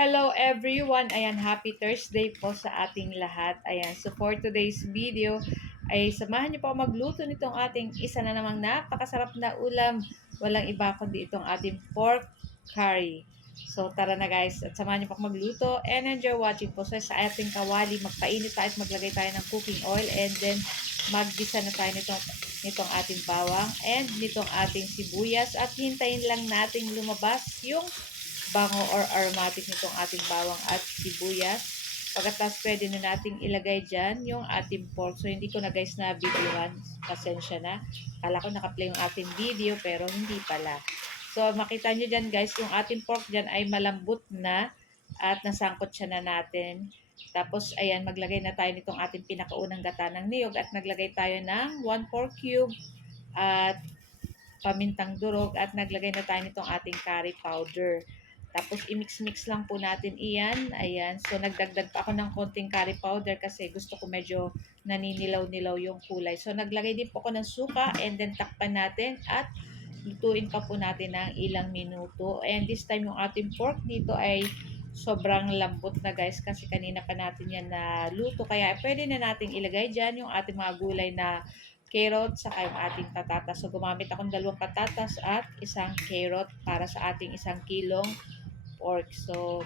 Hello everyone! Ayan, happy Thursday po sa ating lahat. Ayan, so for today's video, ay samahan niyo po ako magluto nitong ating isa na namang napakasarap na ulam. Walang iba kundi itong ating pork curry. So tara na guys, at samahan niyo po ako magluto and enjoy watching po. So sa ating kawali, magpainit tayo at maglagay tayo ng cooking oil and then maggisa na tayo nitong ating bawang and nitong ating sibuyas at hintayin lang nating lumabas yung bango or aromatic nitong ating bawang at sibuyas. Pagkatapos pwede na nating ilagay dyan yung ating pork. So hindi ko na guys na videohan. Pasensya na. Kala ko nakaplay yung ating video pero hindi pala. So makita nyo dyan guys, yung ating pork dyan ay malambot na at nasangkot siya na natin. Tapos ayan, maglagay na tayo nitong ating pinakaunang gata ng niyog at naglagay tayo ng 1/4 cube at pamintang durog at naglagay na tayo nitong ating curry powder. Tapos, i-mix-mix lang po natin iyan. Ayan. So, nagdagdag pa ako ng konting curry powder kasi gusto ko medyo naninilaw-nilaw yung kulay. So, naglagay din po ako ng suka and then takpan natin at lutuin pa po natin ng ilang minuto. And this time, yung ating pork dito ay sobrang lambot na guys kasi kanina pa natin yan na luto. Kaya, pwede na nating ilagay dyan yung ating mga gulay na carrot saka yung ating patatas. So, gumamit akong 2 patatas at isang carrot para sa ating 1 kilong pork. So,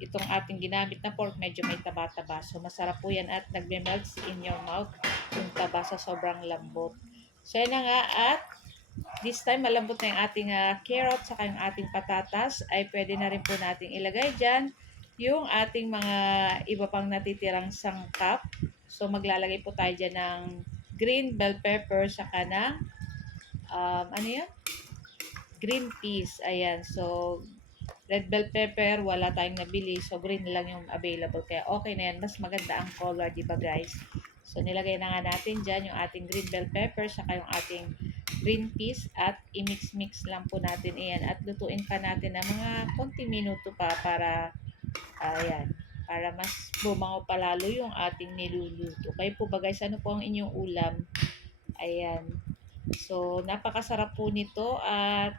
itong ating ginamit na pork, medyo may taba-taba. So, masarap po yan at nagme-melts in your mouth yung taba sa sobrang lambot. So, yan na nga at this time, malambot na yung ating carrot saka yung ating patatas ay pwede na rin po nating ilagay dyan yung ating mga iba pang natitirang sangkap. So, maglalagay po tayo dyan ng green bell pepper saka ng ano yan? Green peas. Ayan. So, red bell pepper, wala tayong nabili. So, green lang yung available. Kaya okay na yan. Mas maganda ang color, di ba guys? So, nilagay na nga natin dyan yung ating green bell pepper saka yung ating green peas at i-mix-mix lang po natin iyan at lutuin pa natin ng mga konting minuto pa para ayan, para mas bumango pa lalo yung ating niluluto. Kayo po ba guys, ano po ang inyong ulam? Ayan. So, napakasarap po nito at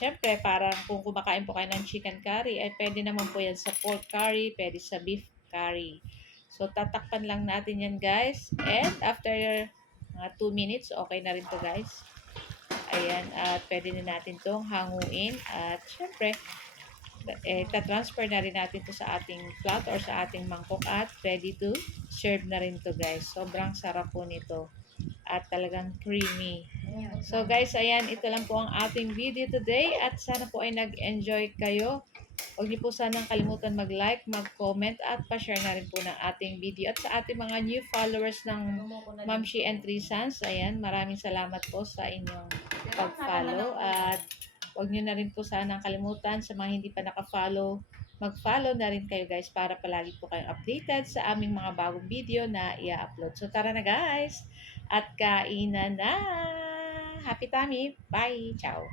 syempre, parang kung kumakain po kayo ng chicken curry, ay pwede naman po yan sa pork curry, pwede sa beef curry. So, tatakpan lang natin yan guys. And after mga 2 minutes, okay na rin to guys. Ayan, at pwede na natin itong hanguin. At syempre, ta-transfer na rin natin to sa ating flat or sa ating mangkok at ready to serve na rin to guys. Sobrang sarap po nito at talagang creamy. So guys, ayan, ito lang po ang ating video today at sana po ay nag-enjoy kayo. Huwag niyo po sanang kalimutan mag-like, mag-comment at pa-share na rin po ng ating video. At sa ating mga new followers ng Mamshi and Three Sons, ayan, maraming salamat po sa inyong pag-follow at huwag niyo na rin po sanang kalimutan sa mga hindi pa naka-follow, mag-follow na rin kayo guys para palagi po kayong updated sa aming mga bagong video na i-upload. So tara na guys! At kainan na! Happy tummy! Bye! Ciao!